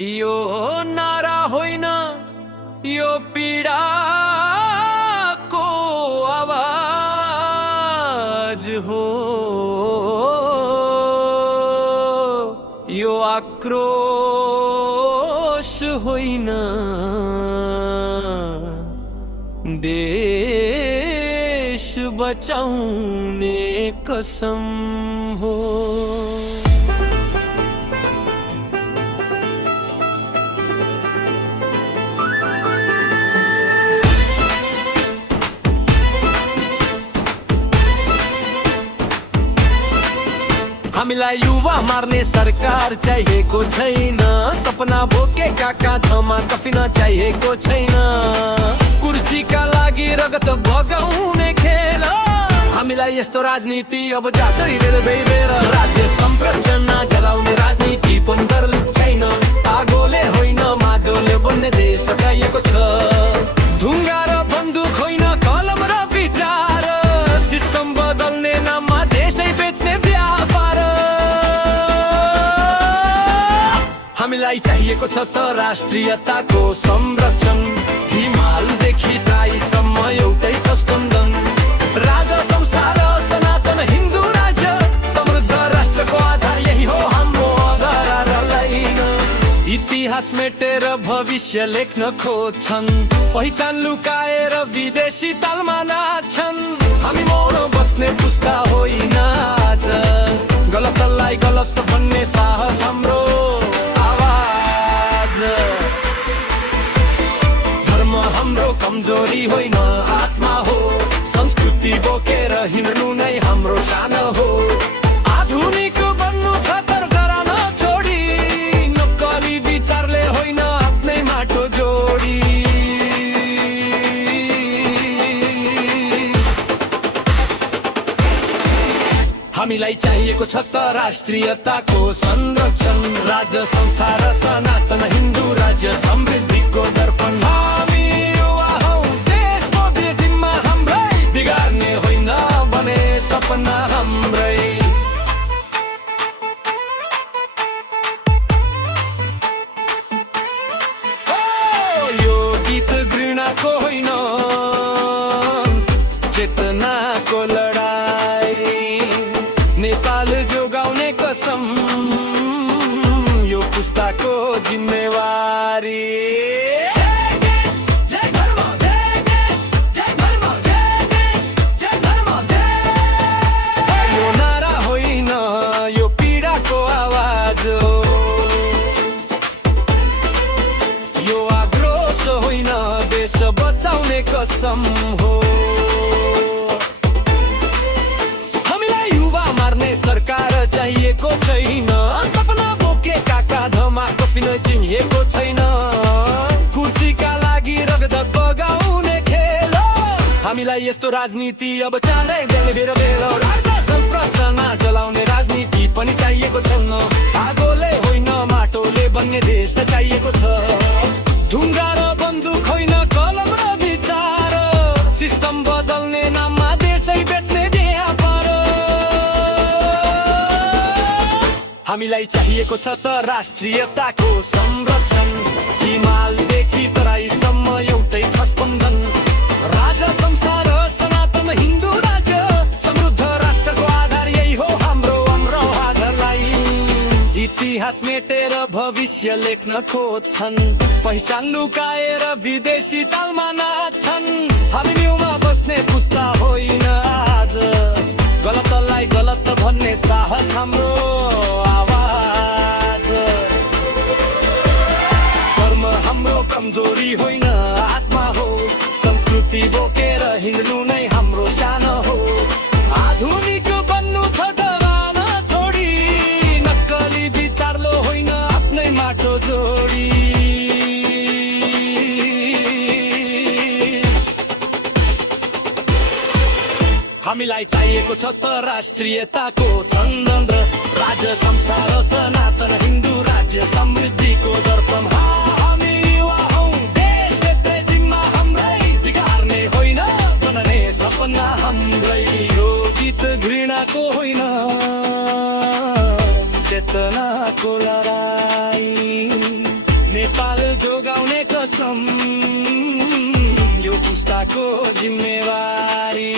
यो नारा होइन, यो पीडाको आवाज हो। यो आक्रोश होइन, देश बचाउने कसम हो। हामीलाई युवा मार्ने सरकार चाहिएको छैन, सपना बोकेका काँधमा कफिन चाहिएको छैन। कुर्सीका लागि रगत बगाउने खेल, हामीलाई यस्तो राजनीति अब जाँदै बेर राज्य संरचना जलाउने राजनीति पनि गर्नु छैन। आगोले होइन मागोले बन्ने देश सकाइएको छ। ढुङ्गा र बन्दुक होइन कलम र विचार, सिस्टम बदल्ने नाममा देशै बेच्ने व्यापार। हामीलाई चाहिएको छ त राष्ट्रियताको संरक्षण, हिमालदेखि तराईसम्म एउटै छ स्पन्दन। राजा संस्था र सनातन हिन्दू राज्य, समृद्ध राष्ट्रको आधार यही हो हाम्रो आधार लाइन। इतिहास मेटेर भविष्य लेख्न खोज्छन्, पहिचान लुकाएर विदेशी तालमा नाच्छन्। हामी मौन बस्ने पुस्ता होइन आज, गलतलाई गलत भन्ने साहस हाम्रो आवाज। धर्म हाम्रो कमजोरी होइन आत्मा हो, संस्कृति बोकेर हिँड्नु नै हाम्रो शान हो। आधुनिक बन्नु छ तर डराउन छोडी, नक्कली विचारले होइन आफ्नै माटो जोडी। हामीलाई चाहिएको छ त राष्ट्रियताको संरक्षण, राज्य संस्था र सनातन हिन्दू राज्य समृद्धिको दर्पण। हामी युवा हौ देशको जिम्मा हाम्रै, बिगार्ने होइन भने सपना हाम्रै। यो गीत घृणाको होइन, चेतनाको लडाई। नेपाल जोगाउने कसम, यो पुस्ताको जिम्मेवारी। यो नारा होइन, यो पीडाको आवाज हो। यो आक्रोश होइन, देश बचाउने कसम हो। सरकार चाहिएको छैन, सपना बोकेका काँधमा कफिन चिनिएको छैन। कुर्सीका लागि रगत बगाउने खेल, हामीलाई यस्तो राजनीति अब चाँदै बेर राज्य संरचना जलाउने राजनीति पनि चाहिएको छैन। आगोले होइन माटोले बन्ने देश त चाहिएको छ। ढुङ्गा र बन्दुक होइन कलम र विचार, सिस्टम बदल्ने नाममा देशै बेच्ने व्यापार। हामीलाई चाहिएको छ त राष्ट्रियताको संरक्षण, हिमालदेखि तराईसम्म एउटै छ स्पन्दन। राजा संस्था र सनातन हिन्दू राज्य, समृद्ध राष्ट्रको आधार यही हो हाम्रो आधारलाई। इतिहास मेटेर भविष्य लेख्न खोज्छन्, पहिचान लुकाएर विदेशी तालमा नाच्छन्। हामी न्युमा बस्ने पुस्ता होइन आज, गलतलाई गलत भन्ने साहस हाम्रो आवाज। धर्म हाम्रो कमजोरी होइन आत्मा हो, संस्कृति बोकेर हिँड्नु नै हाम्रो शान हो। आधुनिक बन्नु छ डराउन छोडी, नक्कली विचारलो होइन आफ्नै माटो जोडी। हामीलाई चाहिएको छ त राष्ट्रियताको सन्दर्भ, राज्य संस्था र सनातन हिन्दू राज्य समृद्धिको दर्पण। हामी युवा हौ देशभित्रै जिम्मा हाम्रै, बिगार्ने होइन बनाउने सपना हाम्रै। यो गीत घृणाको होइन, चेतनाको लडाई। कसम यो पुस्ताको जिम्मेवारी